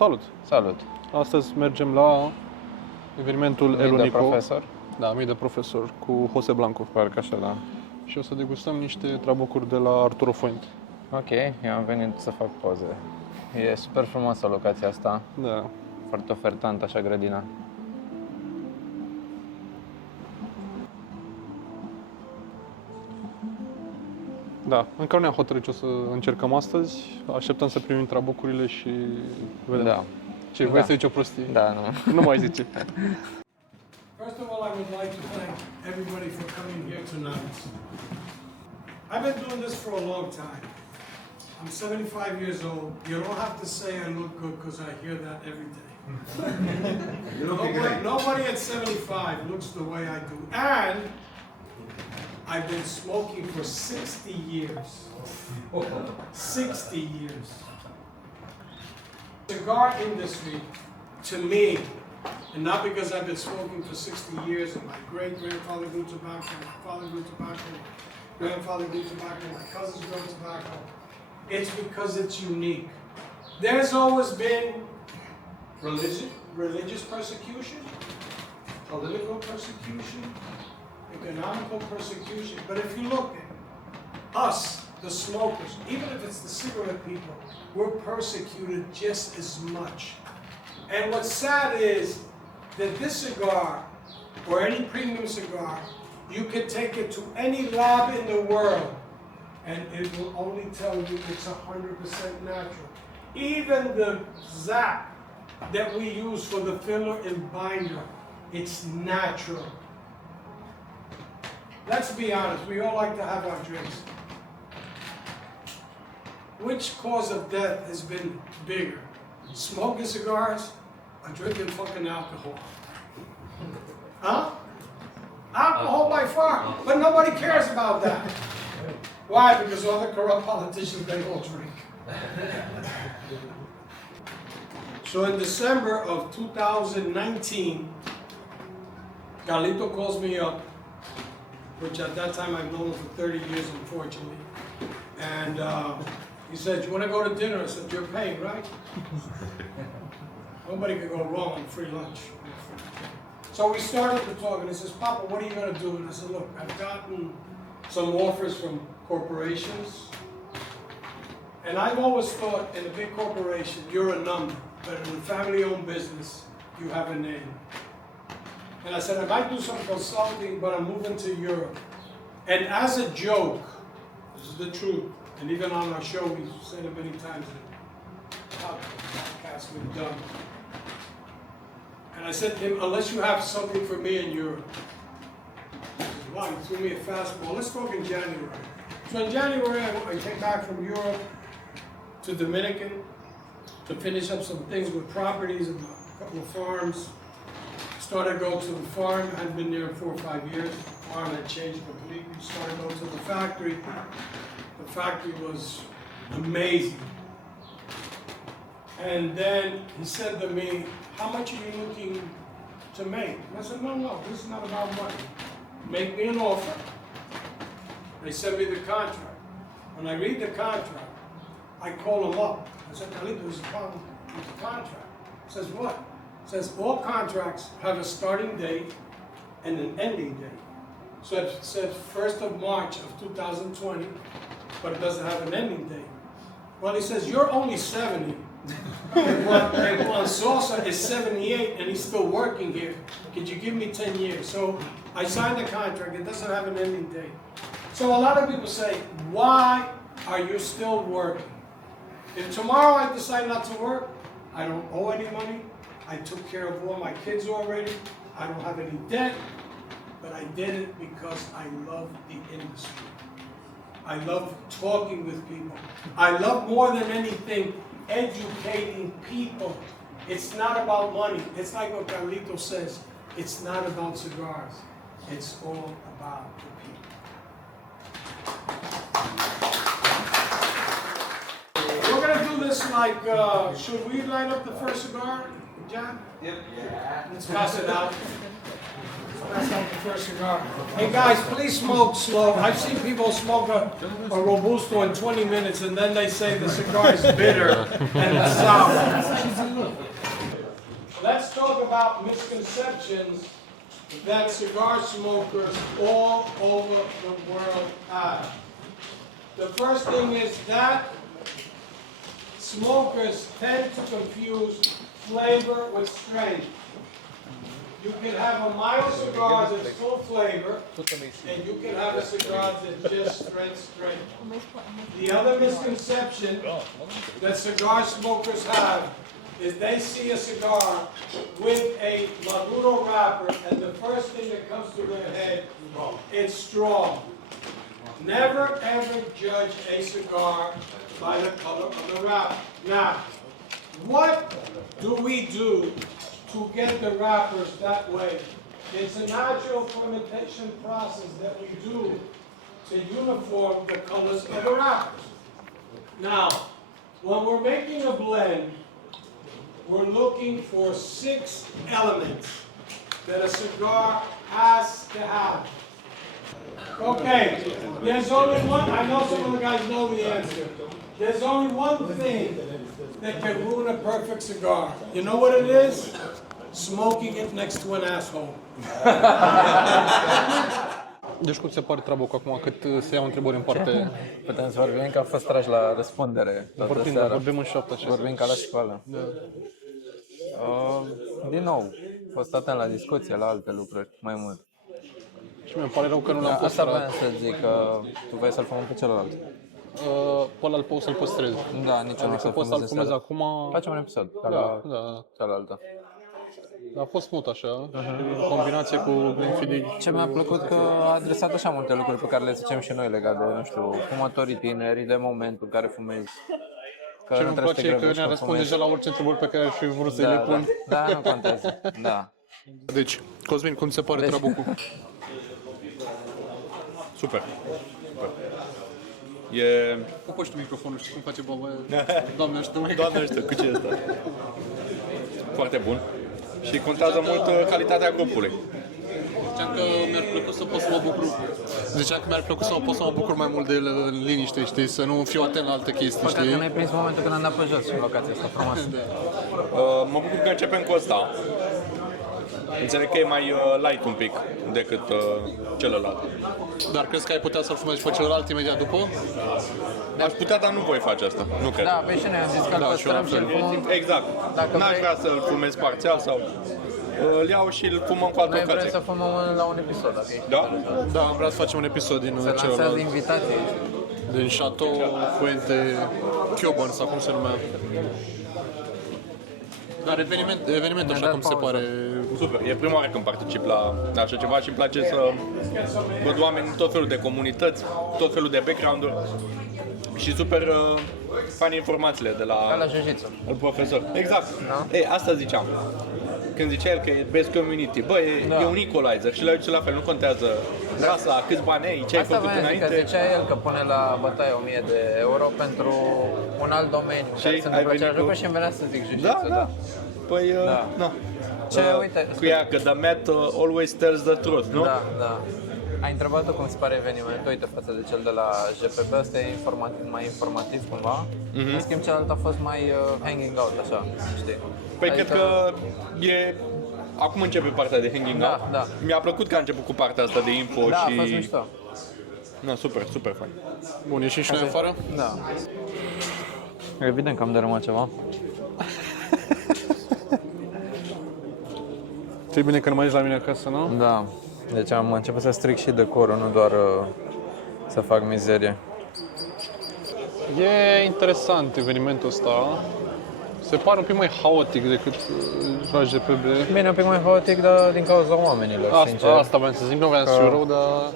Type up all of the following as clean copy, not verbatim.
Salut! Salut! Astăzi mergem la evenimentul El de Único. profesor? Da, mii de profesor cu Jose Blanco. Parcă așa, da. Și o să degustăm niște trabucuri de la Arturo Fuente. Ok, eu am venit să fac poze. E super frumoasă locația asta, Da. foarte ofertantă, așa, grădina. Da, încă nu ne-am hotărât ce o să încercăm astăzi. Așteptăm să primim trabucurile și vedem. Da. Ce, vrei să zici o prostie? Da, nu. Nu mai zice. First of all, I would like to thank everybody for coming here tonight. I've been doing this for a long time. I'm 75 years old. You don't have to say I look good because I hear that every day. Nobody at 75 looks the way I do. And I've been smoking for 60 years. 60 years. Cigar industry, to me, and not because I've been smoking for 60 years and my great-grandfather grew tobacco, my father grew tobacco, grandfather grew tobacco, my cousins grew tobacco. It's because it's unique. There's always been religious persecution, political persecution, economical persecution. But if you look at us, the smokers, even if it's the cigarette people, we're persecuted just as much. And what's sad is that this cigar, or any premium cigar, you can take it to any lab in the world, and it will only tell you it's 100% natural. Even the zap that we use for the filler and binder, it's natural. Let's be honest, we all like to have our drinks. Which cause of death has been bigger? Smoking cigars or drinking fucking alcohol? Huh? Alcohol by far, but nobody cares about that. Why? Because all the corrupt politicians, they all drink. So in December of 2019, Carlito calls me up, which at that time I've known him for 30 years, unfortunately. And he said, "You want to go to dinner?" I said, "You're paying, right?" Nobody could go wrong on free lunch. So we started to talk, and he says, "Papa, what are you going to do?" And I said, "Look, I've gotten some offers from corporations. And I've always thought in a big corporation, you're a number. But in a family-owned business, you have a name." And I said, "I might do some consulting, but I'm moving to Europe." And as a joke, this is the truth, and even on our show, we've said it many times in podcasts we've done. And I said to him, "Unless you have something for me in Europe." He said, "Wow, you threw me a fastball. Let's talk in January." So in January, I came back from Europe to Dominican to finish up some things with properties and a couple of farms. Started to go to the farm. I hadn't been there in 4 or 5 years. The farm had changed completely. Started to go to the factory. The factory was amazing. And then he said to me, "How much are you looking to make?" And I said, No, this is not about money. Make me an offer. They send me the contract. When I read the contract, I call him up. I said, "Carlito, there's a problem with the contract." He says, "What?" He says, "All contracts have a starting date and an ending date. So it says 1st of March of 2020, but it doesn't have an ending date." Well, he says, "You're only 70. And Juan Sosa is 78 and he's still working here. Could you give me 10 years? So I signed the contract. It doesn't have an ending date. So a lot of people say, "Why are you still working?" If tomorrow I decide not to work, I don't owe any money. I took care of all my kids already. I don't have any debt. But I did it because I love the industry. I love talking with people. I love more than anything educating people. It's not about money. It's like what Carlito says. It's not about cigars. It's all about the people. We're gonna do this like, should we light up the first cigar, John? Yep. Yeah. Let's pass it out. That's not the first cigar. Hey guys, please smoke slow. I've seen people smoke a Robusto in 20 minutes and then they say the cigar is bitter and it's sour. about misconceptions that cigar smokers all over the world have. The first thing is that smokers tend to confuse flavor with strength. You can have a mild cigar that's full flavor, and you can have a cigar that's just strength. The other misconception that cigar smokers have is they see a cigar with a Maduro wrapper, and the first thing that comes to their head, it's strong. Never ever judge a cigar by the color of the wrapper. Now, what do we do to get the wrappers that way? It's a natural fermentation process that we do to uniform the colors of the wrappers. Now, when we're making a blend, we're looking for 6 elements that a cigar has to have. Okay, there's only one, I know some of the guys know the answer. There's only one thing that can ruin a perfect cigar. You know what it is? Smoking it next to an asshole. Deci cum se pare Trabuc acum, cât se iau întrebări în parte? Putem să vorbim că am fost trași la răspundere toată seara. Vorbim în șoaptă așa. Vorbim ca la școală. Da. Din nou, am fost atent la discuție, la alte lucruri, mai mult. Și mi-e pare rău că nu l-am Asta păstrat. vreau să zic, că tu vrei să-l fumăm pe celălalt. Pe ăla pot să-l păstrez. Da, nici eu nu o Adică să-l pot să-l fumez fumez seara. acum. Facem un episod, ca Da, la da. cealaltă. A fost smooth așa, în combinație cu Glenfiddich. Ce mi-a plăcut că a adresat așa multe lucruri pe care le zicem și noi legat de, nu știu, fumătorii tineri, de momentul în care fumezi. Că Ce nu nu-mi trebuie să te place e că grăbești ne-a când răspuns fumezi. deja la orice întrebări pe care aș fi vrut să-i Da, le da, pun. da, nu contează, da. Deci, Cosmin, cum ți se pare Deci- Trabucul? Super. E... Pupă și tu microfonul, știi cum face baba aia? Doamne ajută, mai Doamne ajută, cu ce e asta? Foarte bun. Și contează mult calitatea grupului. Ziceam că mi-ar plăcut să pot să mă bucur. Ziceam că mi-ar plăcut să pot să mă bucur mai mult de liniște, știi? Să nu fiu atent la alte chestii, Păcat că știi? n-ai prins momentul când am dat pe jos în locația asta frumoasă. Mă bucur că începem cu ăsta. Înțeleg că e mai light un pic decât celălalt. Dar crezi că ai putea să-l fumezi pe celălalt imediat după? Aș putea, dar nu voi face asta. Nu cred. Da, pe și noi am zis că îl Da, și eu păstrăm la și îl fel. fumăm. Exact. Dacă N-aș vrei- vrea să-l fumez parțial sau îl iau și îl fumăm cu altă Noi vrem ocazie. să fumăm la un episod, dacă ești. Da? Da, am vrea să facem un episod din Se lansează celălalt. invitații. Din Chateau Fuente Cuban, sau cum se numea. Dar eveniment așa dat cum se pauză. pare. Super. E prima oară când particip la așa ceva și îmi place să văd oameni în tot felul de comunități, tot felul de background-uri și super fain informațiile de Ca la la jiu-jitsu. profesor. Exact. Ei, asta ziceam. Când zicea el că e best community, bă, e un equalizer și la UC la fel, nu contează rasa, câți bani ai, ce ai Asta făcut voiam să zic, că înainte. zicea el că pune la bătaie 1000 de euro pentru un alt domeniu Și care se ai întâmplă venit același cu- lucru și îmi venea să zic Da, jiu-jitsu, da. Păi, Da. na. Ce, uite, Cu ea, că the mat always tells the truth, nu? Da, da. Ai întrebat-o cum se pare evenimentul, uite, față de cel de la JPB, ăsta e mai informativ cumva. În schimb, celălalt a fost mai hanging out, așa, știi? Păi Adică- cred că e... Acum începe partea de hanging Da, out. da. Mi-a plăcut că a început cu partea asta de info Da, și... a fost mișto. Na, super, super fain. Bun, ieșim și noi afară? Da. Evident că am dărâmat ceva. Ți-e bine că nu mai ești la mine acasă, nu? Da. Deci am început să stric și decorul, nu doar să fac mizerie. E interesant evenimentul ăsta. Se pare un pic mai haotic decât la GPB. Bine, un pic mai haotic, dar din cauza oamenilor, sincer. Asta vreau să zic, nu vreau să fiu rău, dar...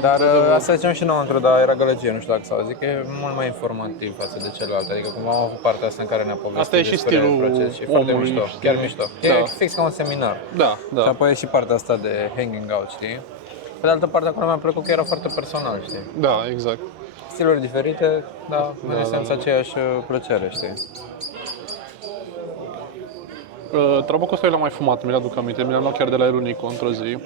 Dar asta ziceam și înăuntru, dar era gălăgie, nu știu dacă s-a zic că e mult mai informativ față de celălalt. Adică cumva am avut partea asta în care ne-a povestit Asta e și despre stilul proces și e foarte omului, mișto, știi? chiar mișto. Da. E fix ca un seminar. Da, Și da. apoi e și partea asta de hanging out, știi? Pe de altă parte, acolo mi-a plăcut că era foarte personal, știi? Da, exact. Stiluri diferite, dar în esență aceeași plăcere, știi? Trabucul ăsta eu l-am mai fumat, mi-l aduc aminte, mi l-am luat chiar de la el Unico într-o zi.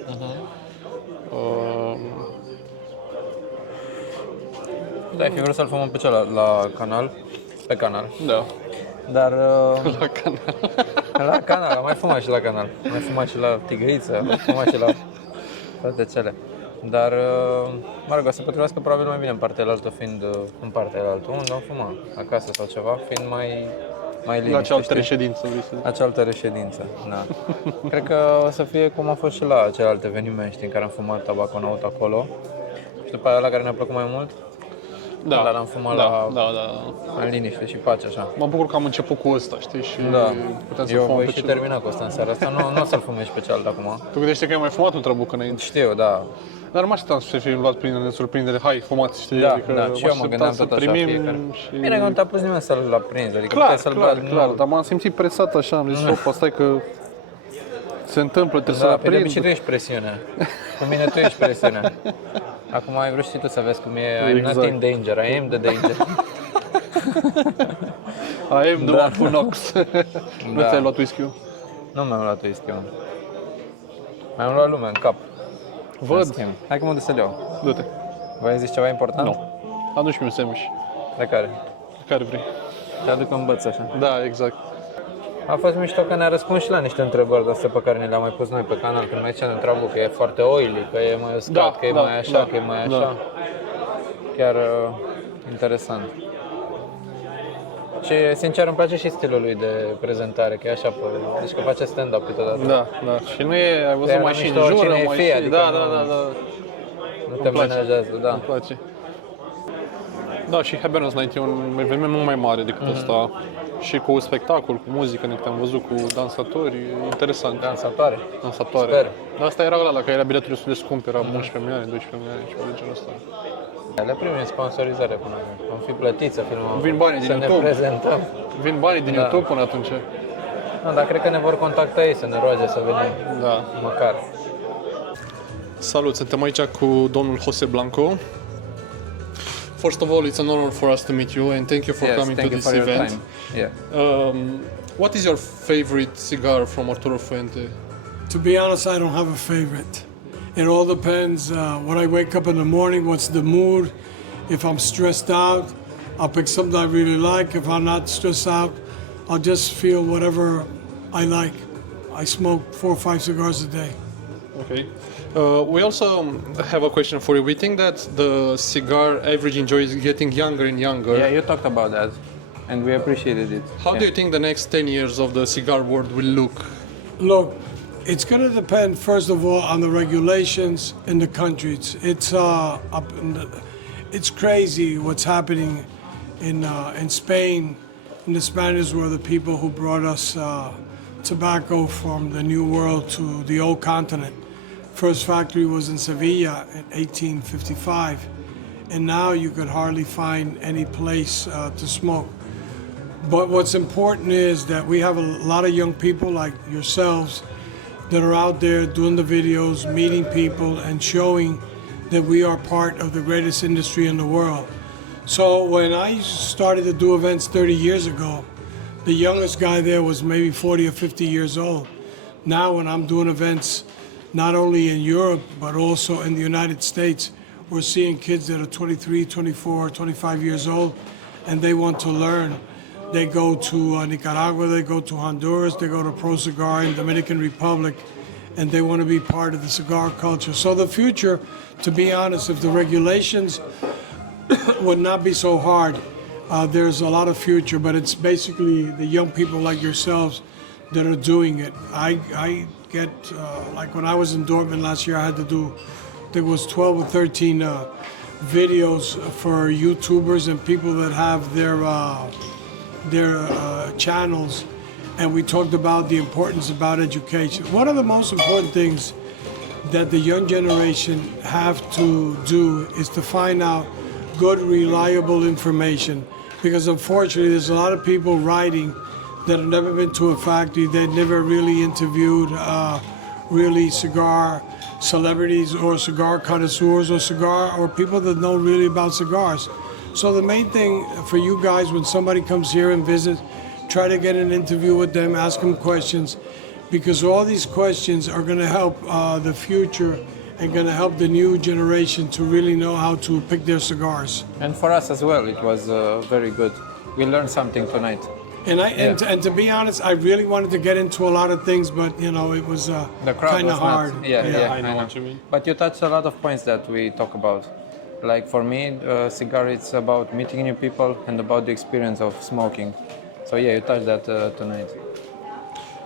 Da, ai fi vrut să-l fumăm pe celălalt la canal, pe canal, Da, dar la canal. La canal, am mai fumat și la canal. Am mai fumat și la tigăiță, am mai fumat și la toate cele. Dar, mă rog, o să potrivească probabil mai bine în partea altă, fiind în partea altă. Unde am fumat? Acasă sau ceva, fiind mai liniște, La cealaltă știi? reședință, vrei să zici. La cealaltă reședință, da. Cred că o să fie cum a fost și la celelalte evenimente, știi, în care am fumat tabaconaut acolo. Și după aia la care ne-a plăcut mai mult, dar am fumat în liniște și pace, așa. Mă bucur că am început cu ăsta, știi, și Da, putem să eu fumăm voi pe și celălalt. termina cu asta în seara asta, nu o să-l fumez pe cealaltă acum. Tu gândește că ai mai fumat un trabuc înainte? Știu, da. Dar nu mă așteptam să fie luat prin surprindere, hai, fumați, știi? Da, Adică da, și eu mă gândeam să tot așa primim fiecare. și... Bine că nu te-a pus nimeni să-l aprinzi, adică Clar, puteai să-l clar, bagi, dar m-am simțit presat așa, am zis, opa, stai că se întâmplă, trebuie Da, să-l pe de obicei aprind. tu ești presiunea. Cu mine tu ești presiunea. Acum ai vrut și tu să vezi cum e, I'm not Exact. in danger, I am the danger. I am the one who knocks. Nu Da. ți-ai luat whisky-ul? Nu mi-am luat whisky-ul. Mi-am luat lumea în cap. Văd. În schimb. Hai că mă duc să-l iau. Du-te. V-ai zis ceva important? Nu. Adu-și mi un sandwich. De care? Care vrei? Te aduc în băț așa. Da, exact. A fost mișto că ne-a răspuns și la niște întrebări de astea pe care ne le-am mai pus noi pe canal, când mai ne întreabă că e foarte oily, că e mai uscat, Da, că e da, mai așa, da, că e mai da. așa. Chiar interesant. Și sincer îmi place și stilul lui de prezentare, că e așa, deci că face stand-up câteodată. Da, da. Și nu e, ai văzut, Era mai și mișto înjură, oricine mai fie, și... adică Da, nu- da, da, da. Nu te place. menajează, da. Îmi place. Da, și Happiness Night e un eveniment mult mai mare decât ăsta. Și cu spectacol, cu muzică, ne am văzut cu dansatori, e interesant. Dansatoare. Dansatoare. Sper. Dar asta era ăla, că era biletul destul de scump, era 11 milioane, 12 milioane, ceva de genul ăsta. Le primim sponsorizare până acum. Am fi plătiți să filmăm, Vin banii din să ne YouTube. prezentăm. Vin banii din Da. YouTube până atunci. Nu, dar cred că ne vor contacta ei să ne roage să venim, Da. măcar. Salut, suntem aici cu domnul Jose Blanco. First of all, it's an honor for us to meet you and thank you for coming thank to you this for your event. time. Yeah. What is your favorite cigar from Arturo Fuente? To be honest, I don't have a favorite. It all depends when I wake up in the morning, what's the mood. If I'm stressed out, I'll pick something I really like. If I'm not stressed out, I'll just feel whatever I like. I smoke 4 or 5 cigars a day. Okay. We also have a question for you. We think that the cigar average enjoy is getting younger and younger. Yeah, you talked about that, and we appreciated it. How do you think the next 10 years of the cigar world will look? Look, it's going to depend, first of all, on the regulations in the country. It's crazy what's happening in Spain. And the Spaniards were the people who brought us tobacco from the New World to the Old Continent. First factory was in Sevilla in 1855, and now you could hardly find any place to smoke. But what's important is that we have a lot of young people like yourselves that are out there doing the videos, meeting people, and showing that we are part of the greatest industry in the world. So when I started to do events 30 years ago, the youngest guy there was maybe 40 or 50 years old. Now when I'm doing events, not only in Europe, but also in the United States, we're seeing kids that are 23, 24, 25 years old, and they want to learn. They go to Nicaragua, they go to Honduras, they go to Pro Cigar in Dominican Republic, and they want to be part of the cigar culture. So the future, to be honest, if the regulations would not be so hard, there's a lot of future, but it's basically the young people like yourselves that are doing it. I get, like when I was in Dortmund last year, I had to do, there was 12 or 13 videos for YouTubers and people that have their channels, and we talked about the importance about education. One of the most important things that the young generation have to do is to find out good, reliable information, because unfortunately there's a lot of people writing that have never been to a factory, they've never really interviewed really cigar celebrities or cigar connoisseurs or people that know really about cigars. So the main thing for you guys when somebody comes here and visits, try to get an interview with them, ask them questions, because all these questions are going to help the future and going to help the new generation to really know how to pick their cigars. And for us as well, it was very good. We learned something tonight. And to be honest, I really wanted to get into a lot of things, but you know, it was The crowd kind of was not- hard. Yeah, I know what you mean. But you touched a lot of points that we talk about. Like for me, cigar, it's about meeting new people and about the experience of smoking. So yeah, you touched that tonight.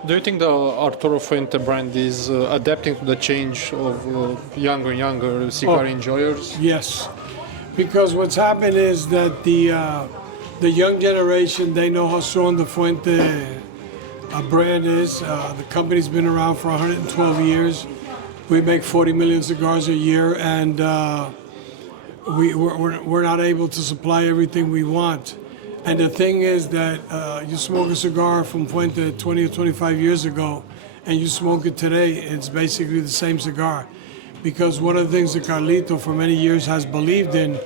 Do you think the Arturo Fuente brand is adapting to the change of younger and younger cigar enjoyers? Yes, because what's happened is that the young generation, they know how strong the Fuente brand is. The company's been around for 112 years. We make 40 million cigars a year, and we're not able to supply everything we want. And the thing is that you smoke a cigar from Fuente 20 or 25 years ago, and you smoke it today, it's basically the same cigar. Because one of the things that Carlito for many years has believed in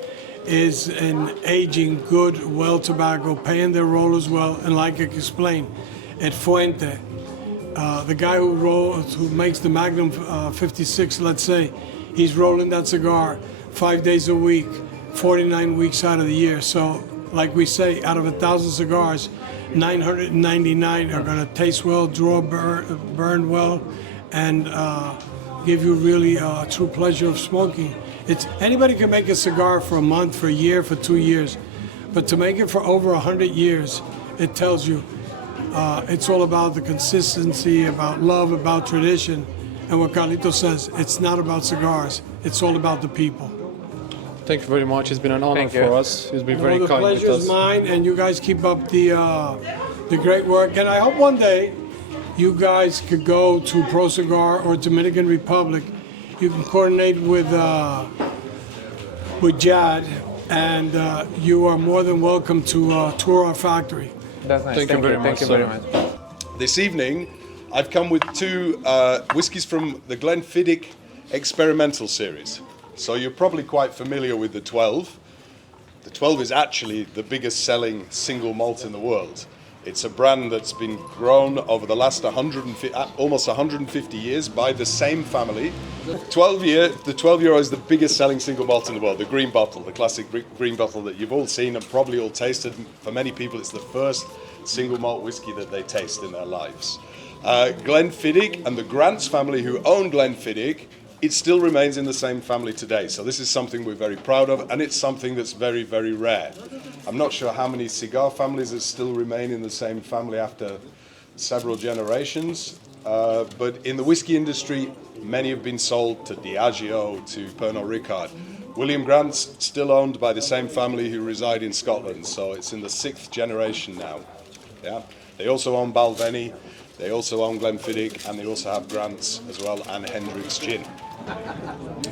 is in aging good, well tobacco, paying their rollers well, and like I explained, at Fuente, the guy who makes the Magnum 56, let's say, he's rolling that cigar 5 days a week, 49 weeks out of the year. So, like we say, out of 1,000 cigars, 999 are going to taste well, draw, burn well, and give you really true pleasure of smoking. Anybody can make a cigar for a month, for a year, for 2 years, but to make it for over 100 years, it tells you it's all about the consistency, about love, about tradition. And what Carlito says, it's not about cigars, it's all about the people. Thank you very much. It's been an honor Thank you. for us. It's been very The kind with pleasure's us. mine, and you guys keep up the great work. And I hope one day you guys could go to Pro Cigar or Dominican Republic. You can coordinate with Jad, and you are more than welcome to tour our factory. That's nice. Thank you very much, Thank you very sir. much. This evening, I've come with two whiskies from the Glenfiddich Experimental Series. So you're probably quite familiar with the 12. The 12 is actually the biggest selling single malt in the world. It's a brand that's been grown over the last almost 150 years by the same family. The 12-year-old is the biggest selling single malt in the world, the green bottle, the classic green bottle that you've all seen and probably all tasted. For many people, it's the first single malt whiskey that they taste in their lives. Glenfiddich and the Grants family who own Glenfiddich, it still remains in the same family today. So this is something we're very proud of, and it's something that's very, very rare. I'm not sure how many cigar families that still remain in the same family after several generations, but in the whiskey industry, many have been sold to Diageo, to Pernod Ricard. William Grant's still owned by the same family who reside in Scotland, so it's in the 6th generation now. Yeah, they also own Balvenie, they also own Glenfiddich, and they also have Grant's as well, and Hendrick's Gin.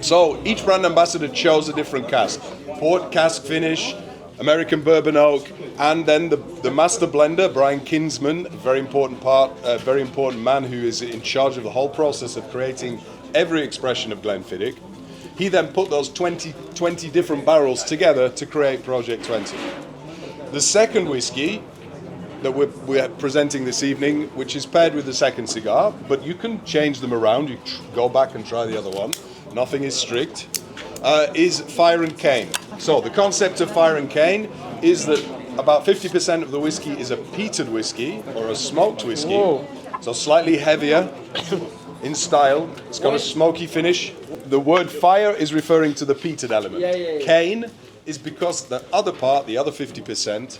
So each brand ambassador chose a different cask. Port cask finish, American bourbon oak, and then the master blender, Brian Kinsman, a very important man who is in charge of the whole process of creating every expression of Glenfiddich. He then put those 20 different barrels together to create Project 20. The second whiskey that we're presenting this evening, which is paired with the second cigar, but you can change them around. You go back and try the other one. Nothing is strict. Is Fire and Cane. So the concept of Fire and Cane is that about 50% of the whiskey is a peated whiskey or a smoked whiskey. Whoa. So slightly heavier in style. It's got a smoky finish. The word fire is referring to the peated element. Cane is because the other part, the other 50%,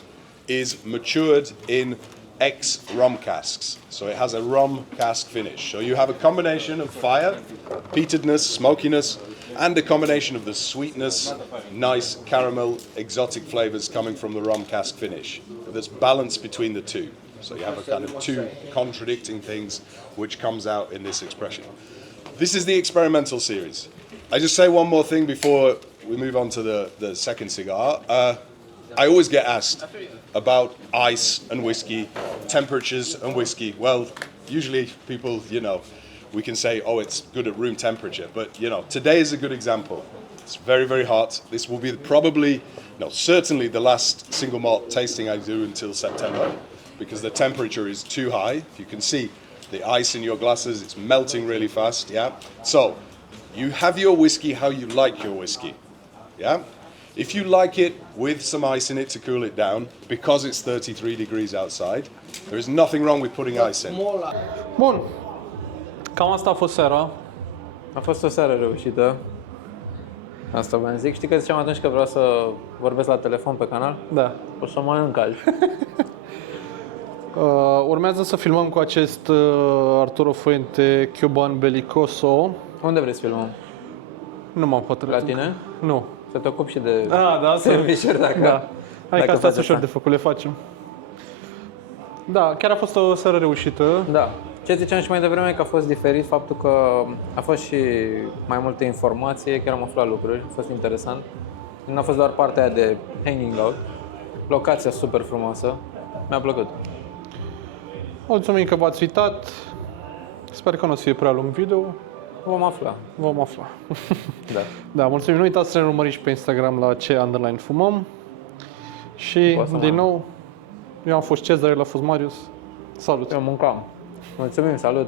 is matured in ex-rum casks. So it has a rum cask finish. So you have a combination of fire, peatedness, smokiness, and a combination of the sweetness, nice caramel, exotic flavors coming from the rum cask finish. There's balance between the two. So you have a kind of two contradicting things which comes out in this expression. This is the experimental series. I just say one more thing before we move on to the second cigar. I always get asked about ice and whiskey, temperatures and whiskey. Well, usually people, we can say, oh, it's good at room temperature. But, today is a good example. It's very, very hot. This will be certainly the last single malt tasting I do until September because the temperature is too high. You can see the ice in your glasses. It's melting really fast, yeah? So you have your whiskey how you like your whiskey, yeah? If you like it with some ice in it to cool it down, because it's 33 degrees outside, there is nothing wrong with putting ice in. Bun. Cam asta a fost seara. A fost o seară reușită. Asta v-am zic. Știi că ziceam atunci că vreau să vorbesc la telefon pe canal? Da. O să mă încalci. Urmează să filmăm cu acest Arturo Fuente Cuban Belicoso. Unde vrei să filmăm? Nu m-am hotărât. La tine? Nu. Să te ocupi și de Da, sandwich-uri dacă... Da. Hai că dacă asta faci ușor asta. de făcut, le facem. Da, chiar a fost o seară reușită. Da. Ce ziceam și mai devreme că a fost diferit faptul că a fost și mai multe informație, chiar am aflat lucruri, a fost interesant. Nu a fost doar partea aia de hanging out. Locația super frumoasă. Mi-a plăcut. Mulțumim că v-ați uitat. Sper că nu o să fie prea lung video. Vom afla. Vom afla. Da. Da, mulțumim. Nu uitați să ne urmăriți pe Instagram la _fumăm. Și, Poți să din mă- nou, eu am fost Cezar, el a fost Marius. Salut! Eu mâncam. Mulțumim, salut!